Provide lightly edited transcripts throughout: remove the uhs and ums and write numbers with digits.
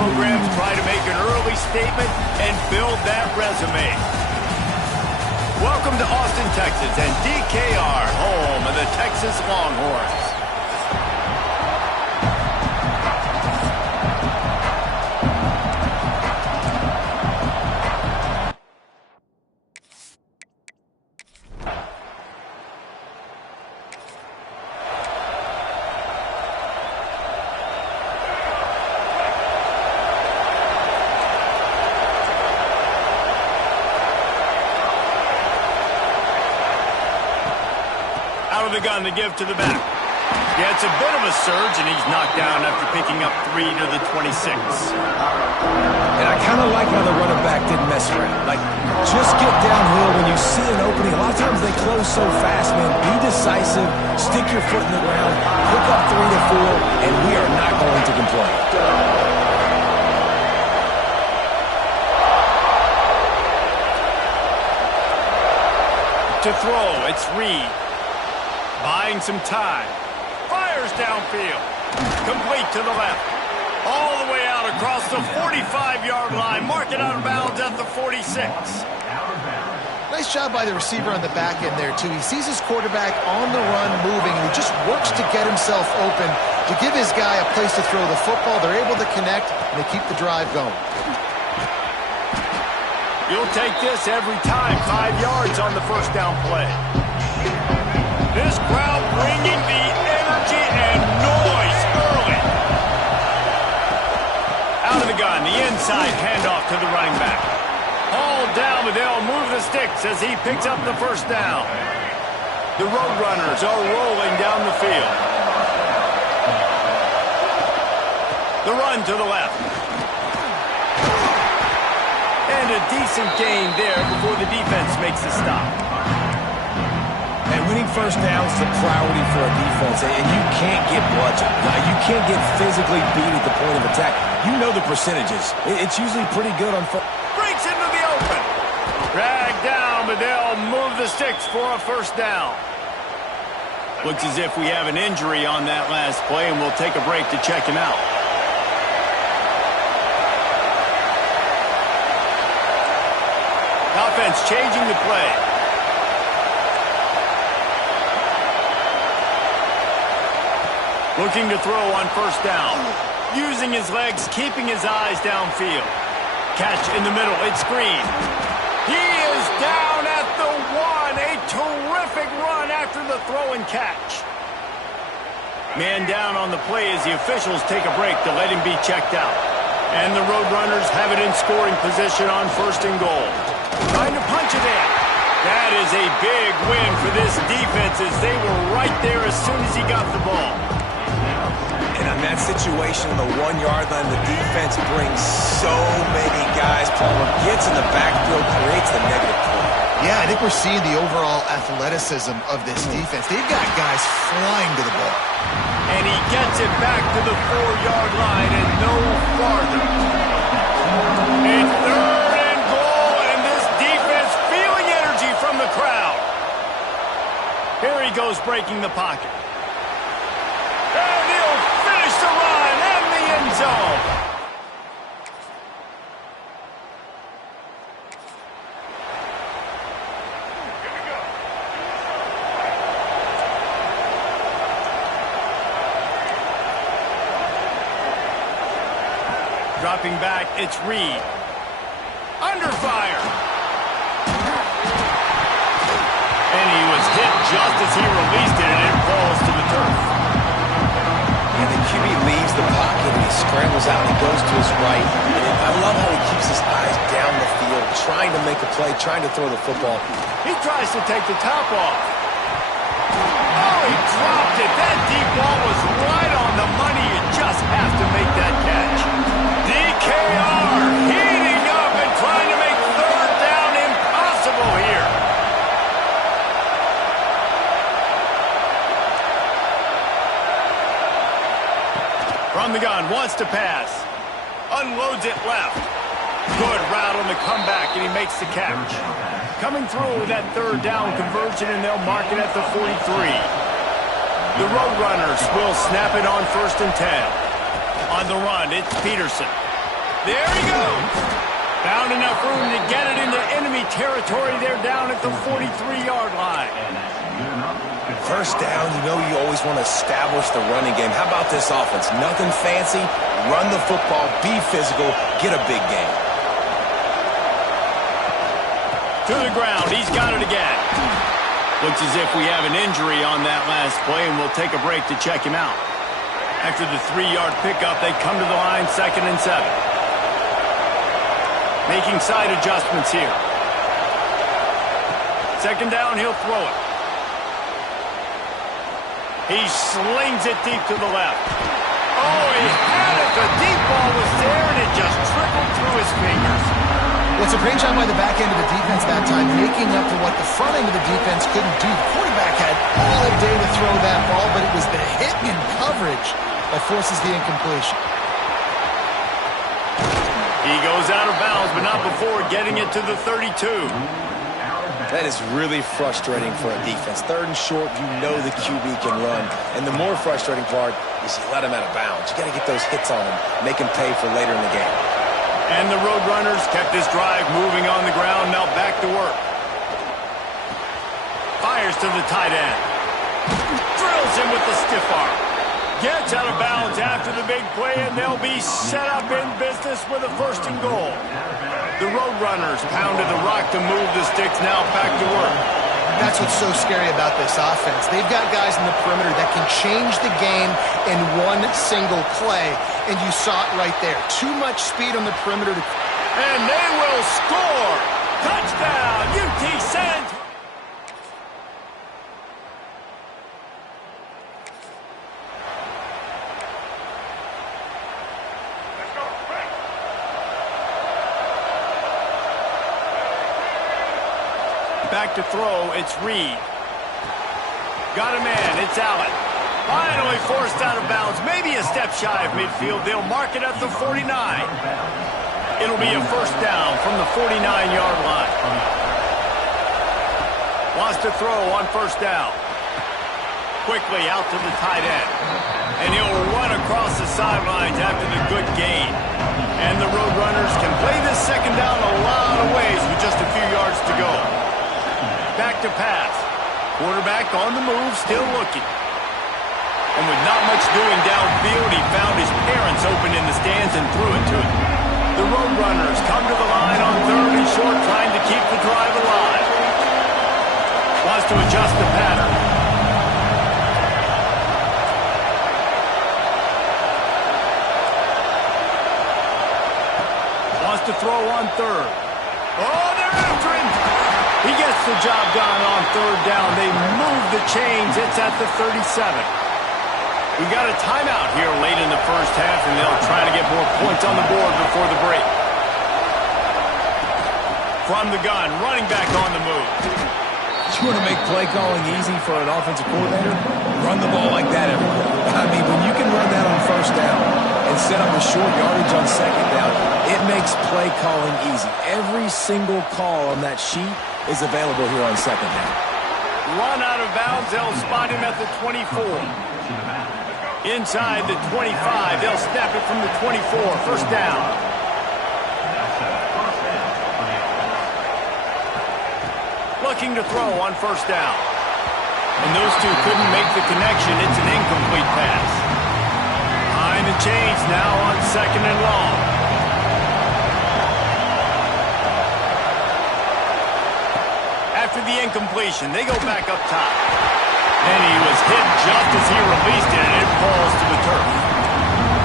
programs try to make an early statement and build that resume. Welcome to Austin, Texas, and DKR, home of the Texas Longhorns. Out of the gun to give to the back. Yeah, it's a bit of a surge, and he's knocked down after picking up 3 to the 26. And I kind of like how the running back didn't mess around. Like, just get downhill when you see an opening. A lot of times they close so fast, man. Be decisive, stick your foot in the ground, pick up 3 to 4, and we are not going to complain. To throw, it's Reed. Buying some time. Fires downfield. Complete to the left. All the way out across the 45-yard line. Mark it out of bounds at the 46. Nice job by the receiver on the back end there, too. He sees his quarterback on the run moving, and he just works to get himself open to give his guy a place to throw the football. They're able to connect, and they keep the drive going. You'll take this every time. 5 yards on the first down play. This crowd bringing the energy and noise early. Out of the gun, the inside handoff to the running back. Hauled down, but they'll move the sticks as he picks up the first down. The Roadrunners are rolling down the field. The run to the left. And a decent gain there before the defense makes the stop. And winning first downs is a priority for a defense, and you can't get bludgeoned. You can't get physically beat at the point of attack. You know the percentages. It's usually pretty good on first. Breaks into the open. Dragged down, but they'll move the sticks for a first down. Looks as if we have an injury on that last play, and we'll take a break to check him out. Offense changing the play. Looking to throw on first down. Using his legs, keeping his eyes downfield. Catch in the middle. It's Green. He is down at the 1. A terrific run after the throw and catch. Man down on the play as the officials take a break to let him be checked out. And the Roadrunners have it in scoring position on first and goal. Trying to punch it in. That is a big win for this defense as they were right there as soon as he got the ball. And on that situation, the 1-yard line, the defense brings so many guys. Palmer gets in the backfield, creates the negative play. Yeah, I think we're seeing the overall athleticism of this defense. They've got guys flying to the ball. And he gets it back to the 4-yard line and no farther. It's third and goal, and this defense feeling energy from the crowd. Here he goes breaking the pocket. And he'll finish the run in the end zone. Dropping back, it's Reed. Under fire. And he was hit just as he released it, and it falls to the turf. And the QB leaves the pocket, and he scrambles out, and he goes to his right. And I love how he keeps his eyes down the field, trying to make a play, trying to throw the football. He tries to take the top off. Oh, he dropped it. That deep ball was right on the money. You just have to make that catch. DKR heating up and trying to make third down impossible here. From the gun, wants to pass. Unloads it left. Good route on the comeback, and he makes the catch. Coming through with that third down conversion, and they'll mark it at the 43. The Roadrunners will snap it on 1st and 10. On the run, it's Peterson. There he goes. Found enough room to get it into enemy territory there down at the 43-yard line. First down, you know you always want to establish the running game. How about this offense? Nothing fancy. Run the football, be physical, get a big gain. To the ground, he's got it again. Looks as if we have an injury on that last play, and we'll take a break to check him out. After the 3-yard pickup, they come to the line, 2nd and 7. Making side adjustments here. 2nd down, he'll throw it. He slings it deep to the left. Oh, he had it. The deep ball was there, and it just trickled through his fingers. Well, it's a great job by the back end of the defense that time, making up for what the front end of the defense couldn't do. The quarterback had all day to throw that ball, but it was the hit and coverage that forces the incompletion. He goes out of bounds, but not before getting it to the 32. That is really frustrating for a defense. 3rd and short, you know the QB can run. And the more frustrating part is you let him out of bounds. You got to get those hits on him, make him pay for later in the game. And the Roadrunners kept this drive moving on the ground. Now back to work. Fires to the tight end. Drills him with the stiff arm. Gets out of bounds after the big play, and they'll be set up in business with a 1st and goal. The Roadrunners pounded the rock to move the sticks, now back to work. That's what's so scary about this offense. They've got guys in the perimeter that can change the game in one single play, and you saw it right there. Too much speed on the perimeter. And they will score! Touchdown, UT San Antonio! Back to throw, it's Reed. Got a man, it's Allen. Finally forced out of bounds, maybe a step shy of midfield. They'll mark it at the 49. It'll be a 1st down from the 49-yard line. Wants to throw on 1st down. Quickly out to the tight end. And he'll run across the sidelines after the good gain. And the Roadrunners can play this 2nd down a lot of ways with just a few yards to go. Back to pass. Quarterback on the move, still looking. And with not much doing downfield, he found his parents open in the stands and threw it to him. The Roadrunners come to the line on 3rd and short, trying to keep the drive alive. Wants to adjust the pattern. Wants to throw on 3rd. Oh, they're after him! He gets the job done on 3rd down. They move the chains. It's at the 37. We've got a timeout here late in the 1st half, and they'll try to get more points on the board before the break. From the gun, running back on the move. You want to make play calling easy for an offensive coordinator? Run the ball like that everywhere. I mean, when you can run that on 1st down and set up a short yardage on 2nd down, it makes play calling easy. Every single call on that sheet is available here on 2nd down. Run out of bounds, they'll spot him at the 24. Inside the 25, they'll snap it from the 24, 1st down. Looking to throw on 1st down. And those two couldn't make the connection. It's an incomplete pass. Behind the chains now on 2nd and long. After the incompletion, they go back up top. And he was hit just as he released it, and it falls to the turf.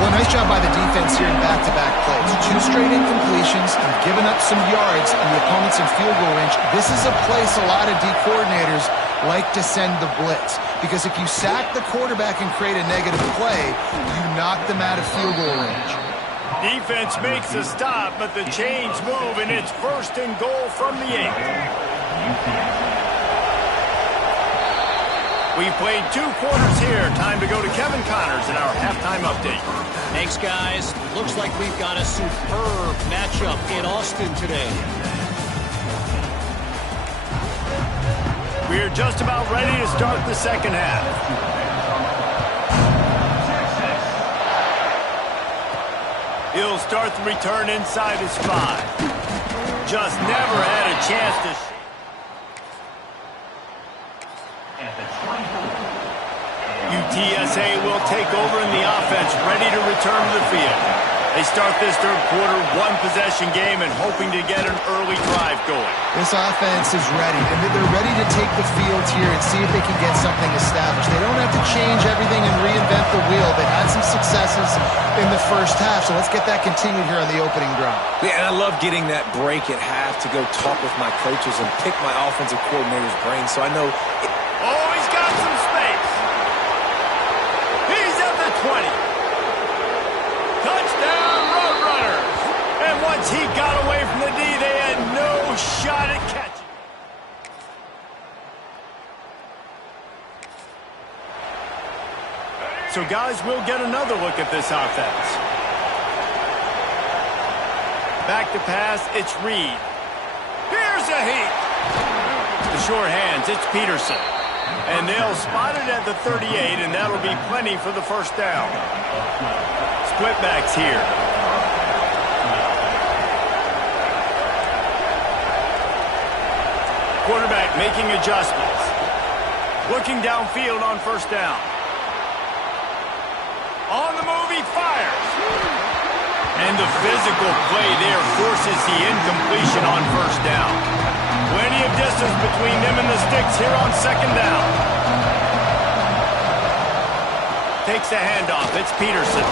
Well, nice job by the defense here in back-to-back plays. 2 straight incompletions and giving up some yards and the opponents in field goal range. This is a place a lot of D coordinators like to send the blitz. Because if you sack the quarterback and create a negative play, you knock them out of field goal range. Defense makes a stop, but the chains move, and it's 1st and goal from the 8. We've played 2 quarters here. Time to go to Kevin Connors in our halftime update. Thanks, guys. Looks like we've got a superb matchup in Austin today. We're just about ready to start the 2nd half. He'll start the return inside his 5. Just never had a chance to... UTSA will take over in the offense, ready to return to the field. They start this third quarter, one-possession game, and hoping to get an early drive going. This offense is ready, and they're ready to take the field here and see if they can get something established. They don't have to change everything and reinvent the wheel. They've had some successes in the first half, so let's get that continued here on the opening drive. Yeah, and I love getting that break at half to go talk with my coaches and pick my offensive coordinator's brain, so I know... Oh, he's got some space. He's at the 20. Touchdown, Roadrunners. And once he got away from the D, they had no shot at catching. So, guys, we'll get another look at this offense. Back to pass, it's Reed. Here's a heat. The short hands, it's Peterson. And they'll spot it at the 38, and that'll be plenty for the first down. Split backs here. Quarterback making adjustments. Looking downfield on first down. On the move, he fires. And the physical play there forces the incompletion on first down. Plenty of distance between them and the sticks here on second down. Takes the handoff. It's Peterson.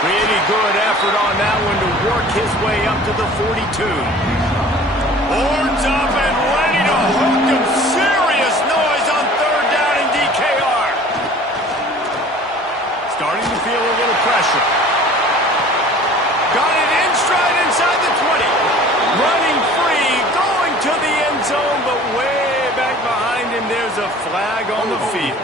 Pretty good effort on that one to work his way up to the 42. Horns up and ready to hook him. Serious noise on third down in DKR. Starting to feel a little pressure. Got it in stride inside the 20. Running free, going to the end zone, but way back behind him, there's a flag on the field.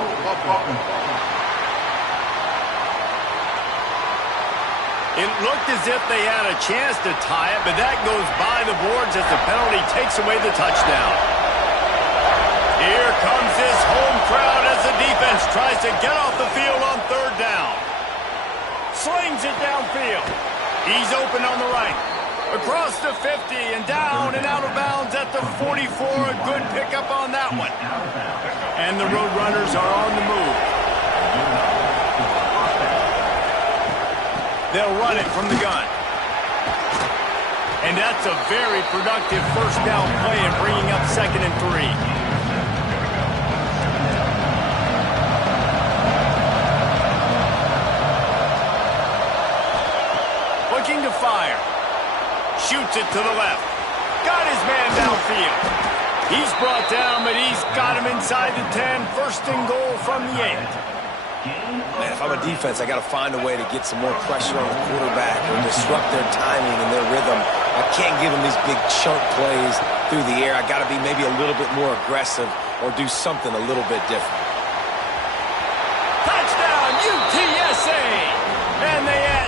It looked as if they had a chance to tie it, but that goes by the boards as the penalty takes away the touchdown. Here comes this home crowd as the defense tries to get off the field on third down. Slings it downfield. He's open on the right. Across the 50 and down and out of bounds at the 44. A good pickup on that one. And the Roadrunners are on the move. They'll run it from the gun. And that's a very productive first down play and bringing up 2nd and 3. Looking to fire. Shoots it to the left. Got his man downfield. He's brought down, but he's got him inside the 10. First and goal from the 8. Man, if I'm a defense, I got to find a way to get some more pressure on the quarterback or disrupt their timing and their rhythm. I can't give them these big chunk plays through the air. I got to be maybe a little bit more aggressive or do something a little bit different. Touchdown, UTSA! And they add...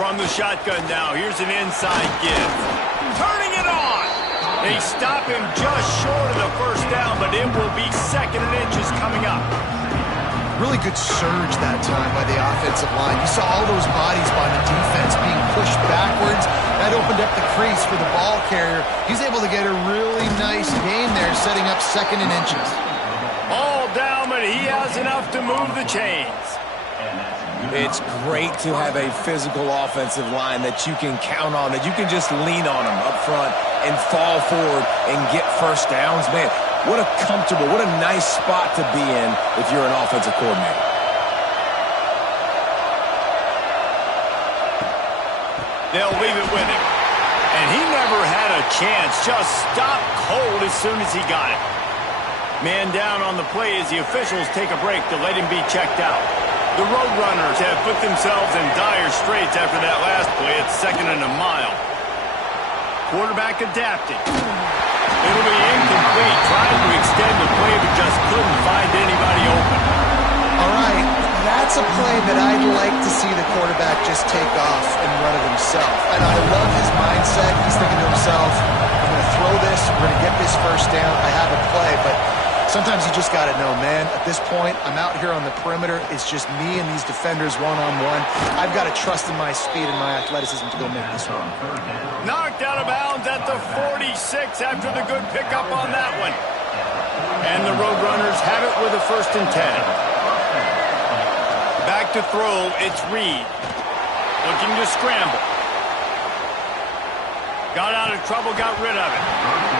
From the shotgun now, here's an inside give. Turning it on! They stop him just short of the first down, but it will be 2nd and inches coming up. Really good surge that time by the offensive line. You saw all those bodies by the defense being pushed backwards. That opened up the crease for the ball carrier. He's able to get a really nice gain there, setting up 2nd and inches. All down, but he has enough to move the chains. It's great to have a physical offensive line that you can count on, that you can just lean on them up front and fall forward and get first downs. Man, what a comfortable, what a nice spot to be in if you're an offensive coordinator. They'll leave it with him. And he never had a chance, just stopped cold as soon as he got it. Man down on the play as the officials take a break to let him be checked out. The Roadrunners have put themselves in dire straits after that last play at 2nd and a mile. Quarterback adapting. It'll be incomplete, trying to extend the play, but just couldn't find anybody open. All right, that's a play that I'd like to see the quarterback just take off and run it himself. And I love his mindset. He's thinking to himself, I'm going to throw this, we're going to get this first down, I have a play. But sometimes you just got to know, man, at this point, I'm out here on the perimeter. It's just me and these defenders one-on-one. I've got to trust in my speed and my athleticism to go make this one. Knocked out of bounds at the 46 after the good pickup on that one. And the Roadrunners have it with a 1st and 10. Back to throw, it's Reed. Looking to scramble. Got out of trouble, got rid of it.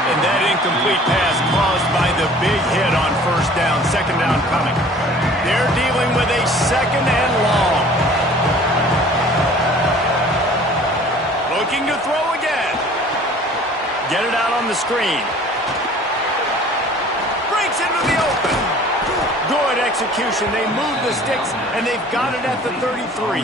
And that incomplete pass caused by the big hit on 1st down, 2nd down coming. They're dealing with a 2nd and long. Looking to throw again. Get it out on the screen. Breaks into the open. Good execution. They move the sticks, and they've got it at the 33.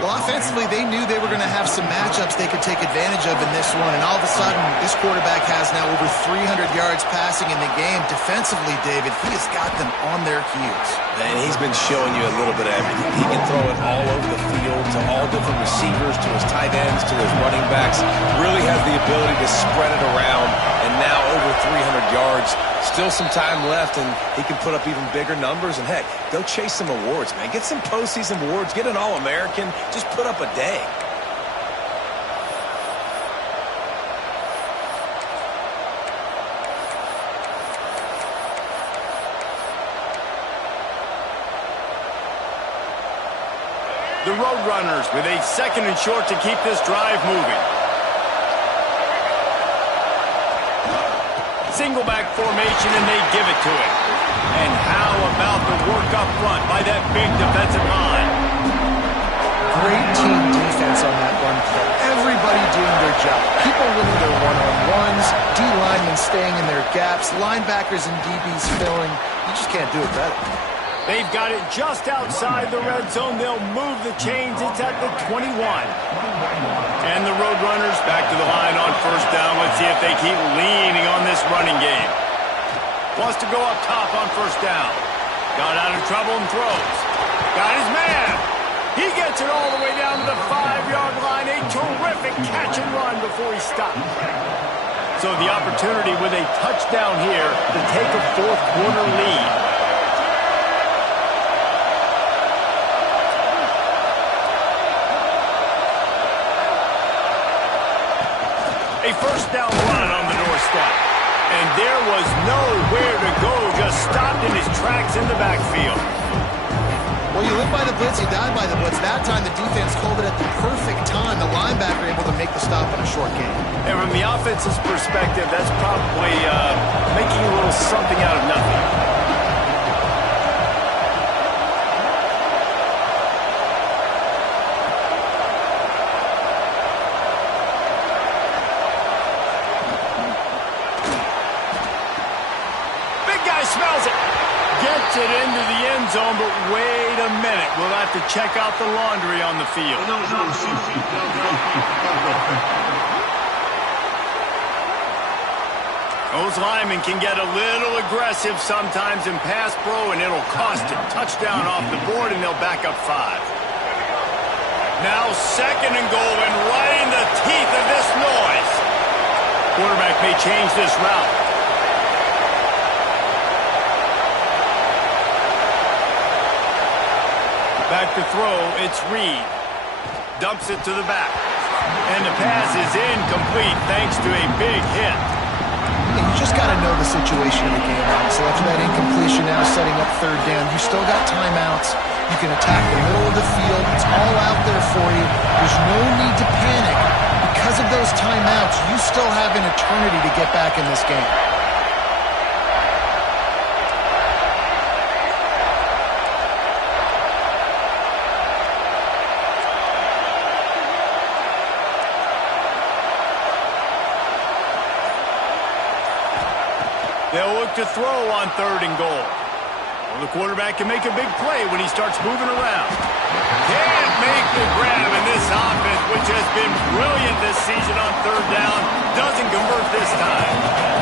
Well, offensively, they knew they were going to have some matchups they could take advantage of in this one, and all of a sudden, this quarterback has now over 300 yards passing in the game. Defensively, David, he has got them on their heels. And he's been showing you a little bit of everything. He can throw it all over the field to all different receivers, to his tight ends, to his running backs. Really has the ability to spread it around, and now over 300 yards. Still some time left, and he can put up even bigger numbers. And, heck, go chase some awards, man. Get some postseason awards. Get an All-American. Just put up a day. The Roadrunners with a 2nd and short to keep this drive moving. Single back formation, and they give it to him. And how about the work up front by that big defensive line? Great team defense on that run play. Everybody doing their job. People winning their one-on-ones, D-linemen staying in their gaps, linebackers and DBs filling. You just can't do it better. They've got it just outside the red zone. They'll move the chains. It's at the 21. And the Roadrunners back to the line on 1st down. Let's see if they keep leaning on this running game. Wants to go up top on 1st down. Got out of trouble and throws. Got his man. He gets it all the way down to the 5-yard line. A terrific catch and run before he stopped. So the opportunity with a touchdown here to take a 4th quarter lead. A 1st down run on the doorstep. And there was nowhere to go, just stopped in his tracks in the backfield. Well, you live by the blitz, you die by the blitz. That time the defense called it at the perfect time. The linebacker able to make the stop on a short game. And from the offense's perspective, that's probably making a little something out of nothing. Smells it. Gets it into the end zone, but wait a minute. We'll have to check out the laundry on the field. Those linemen can get a little aggressive sometimes in pass pro, and it'll cost him. Touchdown off the board, and they'll back up 5. Now 2nd and goal, and right in the teeth of this noise. Quarterback may change this route. Back to throw, it's Reed. Dumps it to the back. And the pass is incomplete thanks to a big hit. And you just got to know the situation of the game, Alex. So after that incompletion, now setting up 3rd down, you still got timeouts. You can attack the middle of the field. It's all out there for you. There's no need to panic. Because of those timeouts, you still have an eternity to get back in this game. They'll look to throw on 3rd and goal. Well, the quarterback can make a big play when he starts moving around. Can't make the grab, and this offense, which has been brilliant this season on 3rd down, doesn't convert this time.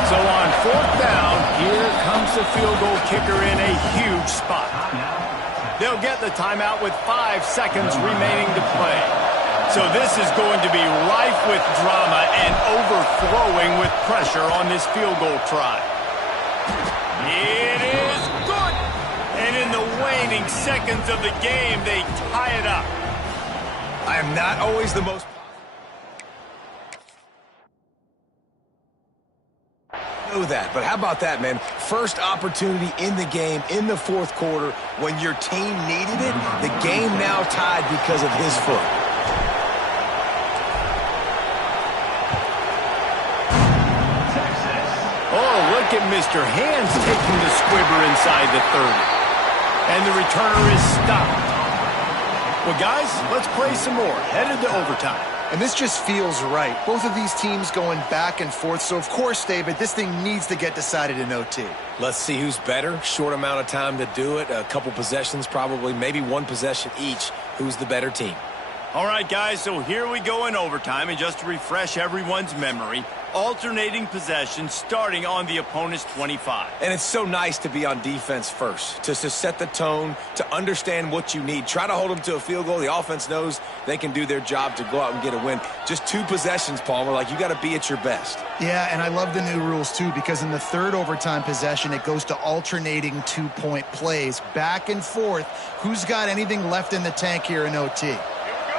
So on 4th down, here comes puts the field goal kicker in a huge spot. They'll get the timeout with 5 seconds remaining to play. So this is going to be rife with drama and overflowing with pressure on this field goal try. It is good! And in the waning seconds of the game, they tie it up. I am not always the most... know that, but how about that, man? First opportunity in the game, in the fourth quarter, when your team needed it, the game now tied because of his foot. Oh, look at Mr. Hands taking the squibber inside the 30. And the returner is stopped. Well, guys, let's play some more. Headed to overtime. And this just feels right. Both of these teams going back and forth. So, of course, David, this thing needs to get decided in OT. Let's see who's better. Short amount of time to do it. A couple possessions probably, maybe one possession each. Who's the better team? All right, guys, so here we go in overtime. And just to refresh everyone's memory, alternating possessions starting on the opponent's 25. And it's so nice to be on defense first, to set the tone, to understand what you need. Try to hold them to a field goal. The offense knows they can do their job to go out and get a win. Just 2 possessions, Palmer. Like, you got to be at your best. Yeah, and I love the new rules, too, because in the third overtime possession, it goes to alternating 2-point plays. Back and forth. Who's got anything left in the tank here in OT?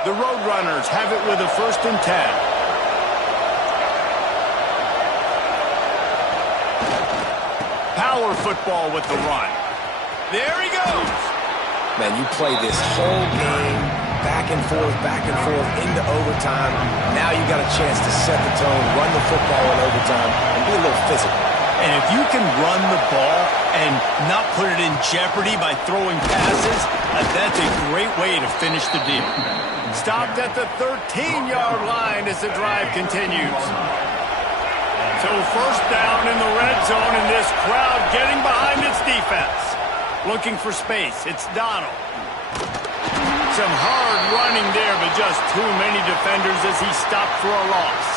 The Roadrunners have it with a 1st and 10. Power football with the run. There he goes. Man, you play this whole game back and forth into overtime. Now you got a chance to set the tone, run the football in overtime, and be a little physical. And if you can run the ball and not put it in jeopardy by throwing passes, that's a great way to finish the deal. Stopped at the 13-yard line as the drive continues. So 1st down in the red zone, and this crowd getting behind its defense. Looking for space. It's Donald. Some hard running there, but just too many defenders as he stopped for a loss.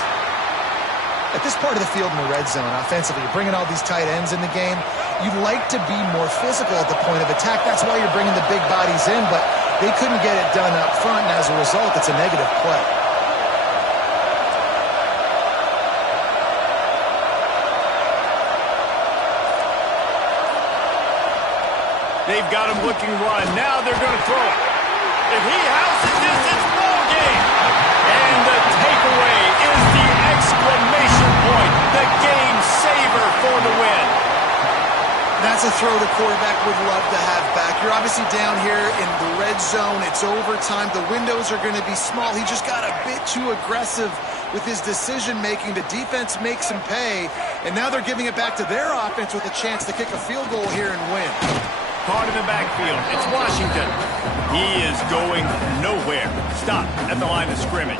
At this part of the field in the red zone, offensively, you're bringing all these tight ends in the game. You'd like to be more physical at the point of attack. That's why you're bringing the big bodies in, but they couldn't get it done up front, and as a result, it's a negative play. They've got him looking run. Now they're going to throw it. If he houses this, it's ball game. And the takeaway is the exclamation point, the game saver for the win. That's a throw the quarterback would love to have back. You're obviously down here in the red zone. It's overtime. The windows are going to be small. He just got a bit too aggressive with his decision-making. The defense makes him pay, and now they're giving it back to their offense with a chance to kick a field goal here and win. Caught in the backfield. It's Washington. He is going nowhere. Stop at the line of scrimmage.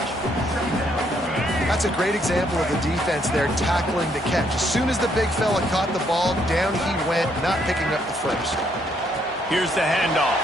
That's a great example of the defense there tackling the catch. As soon as the big fella caught the ball, down he went, not picking up the first. Here's the handoff.